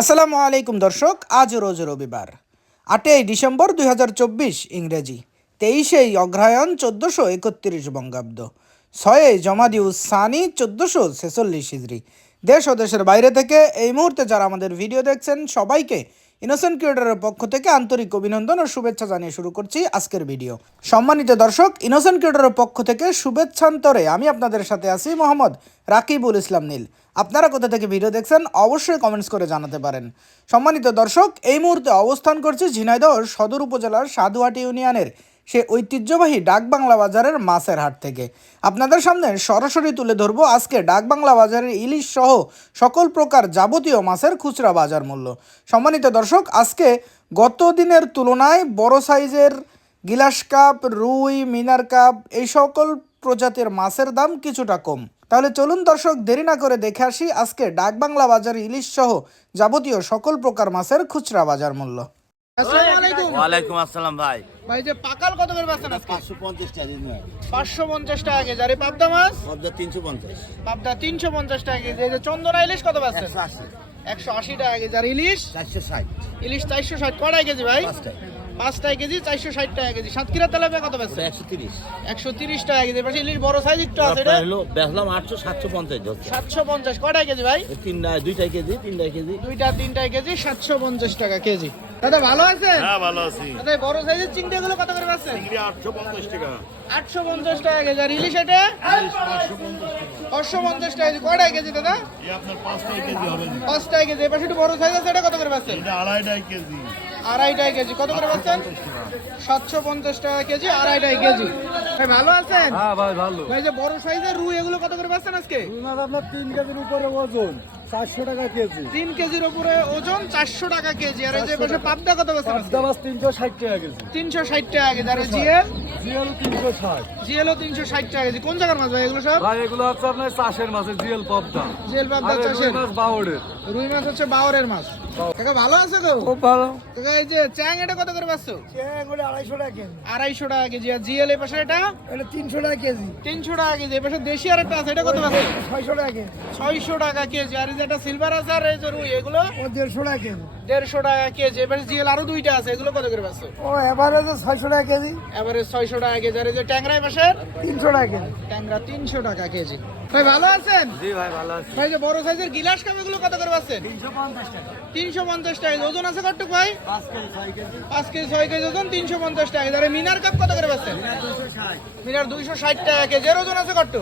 আসসালামু আলাইকুম দর্শক, আজ রোজ রবিবার, আটই ডিসেম্বর দুই হাজার চব্বিশ, ইংরেজি, তেইশেই অগ্রায়ণ চোদ্দোশো একত্রিশ বঙ্গাব্দ, ছয়ে জমাদি সানি চোদ্দোশো ছেচল্লিশ হিজড়ি। দেশ ও দেশের বাইরে থেকে এই মুহূর্তে যারা আমাদের ভিডিও দেখছেন, সবাইকে ইনোসেন্ট ক্রিয়েটরের পক্ষ থেকে আন্তরিক অভিনন্দন ও শুভেচ্ছা জানিয়ে শুরু করছি আজকের ভিডিও। সম্মানিত দর্শক ইনোসেন্ট ক্রিয়েটরের পক্ষ থেকে শুভেচ্ছান্তরে আমি আপনাদের সাথে আছি মোহাম্মদ রাকিবুল ইসলাম নীল। আপনারা কোথা থেকে ভিডিও দেখছেন অবশ্যই কমেন্টস করে জানাতে পারেন। সম্মানিত দর্শক, এই মুহূর্তে অবস্থান করছি ঝিনাইদহ সদর উপজেলার সাধুহাটি ইউনিয়নের সে ঐতিহ্যবাহী ডাক বাংলা বাজারের মাছের হাট থেকে। আপনাদের সামনে সরাসরি তুলে ধরবো আজকে ডাকবাংলা বাজারের ইলিশ সহ সকল প্রকার যাবতীয় মাছের খুচরা বাজার মূল্য। সম্মানিত দর্শক, আজকে গত দিনের তুলনায় বড় সাইজের গিলাস কাপ, রুই, মিনার কাপ এই সকল প্রজাতির মাছের দাম কিছুটা কম। তাহলে চলুন দর্শক, দেরি না করে দেখে আসি আজকে ডাকবাংলা বাজার ইলিশ সহ যাবতীয় সকল প্রকার মাছের খুচরা বাজার মূল্য। ওয়ালাইকুম আসসালাম। ভাই। ভাই যে পাকাল কত করে বেচছেন আজকে? পাঁচশো পঞ্চাশ টাকা দিন ভাই। পাঁচশো পঞ্চাশ টাকা কেজি। আর এই পাবদা মাছ? পাবদা তিনশো পঞ্চাশ। পাবদা তিনশো পঞ্চাশ টাকা কেজি। এই যে চন্দনা ইলিশ কত বেচছেন? একশো আশি। একশো আশি টাকা কেজি। আর ইলিশ? চারশো ষাট। ইলিশ চারশো ষাট। কটাই কেজি ভাই? পাঁচটায় পাঁচটায় কেজি চারশো ষাট টাকা কেজি। সাতক্ষীরা তেলাপিয়া কত বেচছেন? একশো তিরিশ। একশো তিরিশ টাকা কেজি। পাশে ইলিশ বড় সাইজ একটু আছে এটা? হলো বেচলাম আটশো সাতশো পঞ্চাশ সাতশো পঞ্চাশ। কটাই কেজি ভাই? তিনটা দুইটাই কেজি তিনটাই কেজি। দুইটা তিনটায় কেজি সাতশো পঞ্চাশ টাকা কেজি। দাদা ভালো আছেন? হ্যাঁ ভালো আছি। দাদা বড় সাইজের চিংড়ি গুলো কত করে পাচ্ছেন চিংড়ি আটশো পঞ্চাশ টাকা। আটশো পঞ্চাশ টাকা কেজি। আর ইলিশ এটা? পাঁচশো পঞ্চাশ টাকা কেজি। কটাই কেজি দাদা? এই আপনার কেজি হবে। না পাঁচটায় কেজি। এবার একটু বড় সাইজ আছে এটা কত করে পাচ্ছেন এটা আড়াইটাই কেজি। আড়াইটাই কেজি। কত করে পাচ্ছেন সাতশো পঞ্চাশ টাকা কেজি আড়াইটাই কেজি। ভাই ভালো আছেন? হ্যাঁ ভাই ভালো। ভাই যে বড় সাইজের রুই এগুলো কত করে পাচ্ছেন আজকে? আপনার তিন কেজির উপরে ওজন চারশো টাকা কেজি। তিন কেজির উপরে ওজন চারশো টাকা কেজি। আর এই যে পাশে পাবদা কত পাচ্ছেন পাবদা মাছ তিনশো ষাট টাকা কেজি। তিনশো ষাট টাকা কেজি। আর জিএল? জিএল তিনশো ষাট। জিএলও তিনশো ষাট টাকা কেজি। কোন জায়গার মাছ ভাই এগুলো সব? ভাই এগুলো হচ্ছে আপনার চাষের মাছের জিএল পবদা। জিএল পাবদা চাষের? মাছ বাউডের রুই মাছ হচ্ছে বাওরের মাছ। কাকা ভালো আছে গো খুব ভালো কাকা এই যে চ্যাং এটা কত করে পাচ্ছ আড়াইশো টাকা কেজি আড়াইশো টাকা কেজি আর জিএল এই পাশে এটা এটা তিনশো টাকা কেজি তিনশো টাকা কেজি এই পাশে দেশি আর একটা আছে এটা কত পাচ্ছ ছয়শো টাকা কেজি ছয়শো টাকা কেজি আর এই যে একটা সিলভার আছে আর এই যে রুই এগুলো ও দেড়শো টাকা কেজি দেড়শো টাকা কেজি এবারে জিএল আরও দুইটা আছে এগুলো কত করে পাচ্ছ ও এভারেজে ছয়শো টাকা কেজি এবারে ছয়শো টাকা কেজি আর এই যে পাশে তিনশো টাকা কেজি ট্যাংরা তিনশো টাকা কেজি ভাই ভালো আছেন? জি ভাই ভালো আছে। ভাই যে বড় সাইজের গিলাস কাপ এগুলো কত করে পাচ্ছেন? তিনশো পঞ্চাশ টাকা। তিনশো পঞ্চাশ টাকা। ওজন আছে কত ভাই? পাঁচ কেজি ছয় কেজি। 5 কেজি 6 কেজি ওজন তিনশো পঞ্চাশ টাকা। আর মিনার কাপ কত করে পাচ্ছেন? মিনার 260 মিনার দুইশো ষাট টাকা। কেজি ওজন আছে কত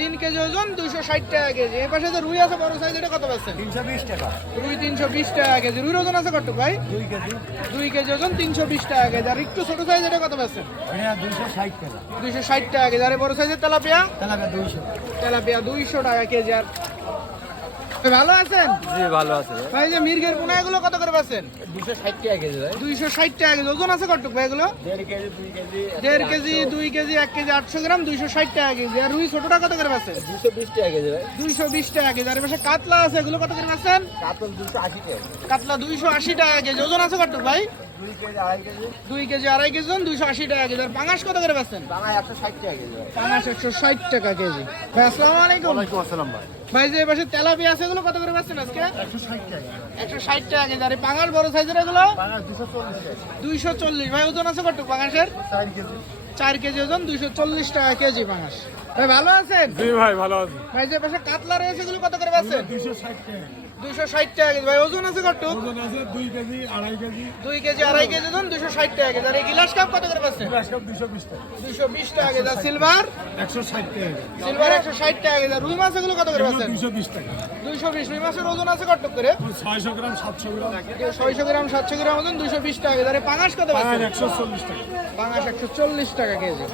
তিন কেজি ওজন দুইশো ষাট টাকা কেজি। এর পাশে যে রুই আছে বড় সাইজ এটা কত পাচ্ছেন তিনশো বিশ টাকা। রুই তিনশো বিশ টাকা কেজি। রুইর ওজন আছে কত ভাই? দুই কেজি। দুই কেজি ওজন তিনশো বিশ টাকা কেজি। আর একটু ছোট সাইজ এটা কত পাচ্ছেন দুইশো ষাট টাকা। দুইশো ষাট টাকা কেজি। আর বড় সাইজের তেলাপিয়া? তেলাপিয়া দুইশো। তেলাপিয়া দুইশো টাকা কেজি। আর ভালো আছেন? জি ভালো আছে। ভাই যে মির্গের পোনা এগুলো কত করে পাচ্ছেন দুশো ষাট টাকা কেজি ভাই। দুইশো ষাট টাকা কেজি। ওজন আছে কত ভাই এগুলো? দেড় কেজি দুই কেজি দেড় কেজি দুই কেজি এক কেজি আটশো গ্রাম দুইশো ষাট টাকা কেজি। আর রুই ছোটটা কত করে পাচ্ছেন দুশো বিশ টাকা কেজি ভাই। দুইশো বিশ টাকা কেজি। আর পাশে কাতলা আছে এগুলো কত করে পাচ্ছেন কাতল দুশো আশি টাকা কাতলা দুইশো আশি টাকা কেজি। ওজন আছে কত ভাই? দুই কেজি আড়াই কেজি। ওজন দুইশো আশি টাকা কেজি। আর পাঙাশ কত করে পাচ্ছেন একশো ষাট টাকা কেজি পাঙাশ একশো ষাট টাকা কেজি। ভাই আসসালামু আলাইকুম। ওয়ালাইকুম আসসালাম ভাই। ভাই যে পাশে তেলাপিয়া আছে এগুলো কত করে পাচ্ছেন আজকে? একশো ষাট টাকা কেজি। আর বড় সাইজের এগুলো? দুইশো চল্লিশ। ভাই ওজন আছে কত পাঙাশের? চার কেজি ওজন দুইশো চল্লিশ টাকা কেজি পাঙাশ। ভাই ভালো আছেন? জি ভাই ভালো আছে। ভাই যে পাশে কাতলা রয়েছে এগুলো কত করে পাচ্ছেন দুশো ষাট টাকা দুইশো ষাট টাকা কেজি। ভাই ওজন আছে কত? ওজন আছে দুই কেজি আড়াই কেজি দুই কেজি আড়াই কেজি ওজন দুইশো ষাট টাকা কেজি। আর এই গিলাস কাপ কত করে পাচ্ছেন গ্লাস কাপ দুশো বিশ টাকা দুইশো বিশ টাকা কেজি। আর সিলভার? একশো ষাট টাকা সিলভার একশো ষাট টাকা কেজি। আর রুই মাছ এগুলো কত করে পাচ্ছেন টাকা দুইশো বিশ রুই মাছের ওজন আছে কত করে? ছয়শো গ্রাম সাতশো গ্রাম। ছয়শো গ্রাম সাতশো গ্রাম ওজন দুইশো বিশ টাকা। এই পাঙাশ কত একশো চল্লিশ টাকা। পাঙাশ একশো চল্লিশ টাকা কেজি।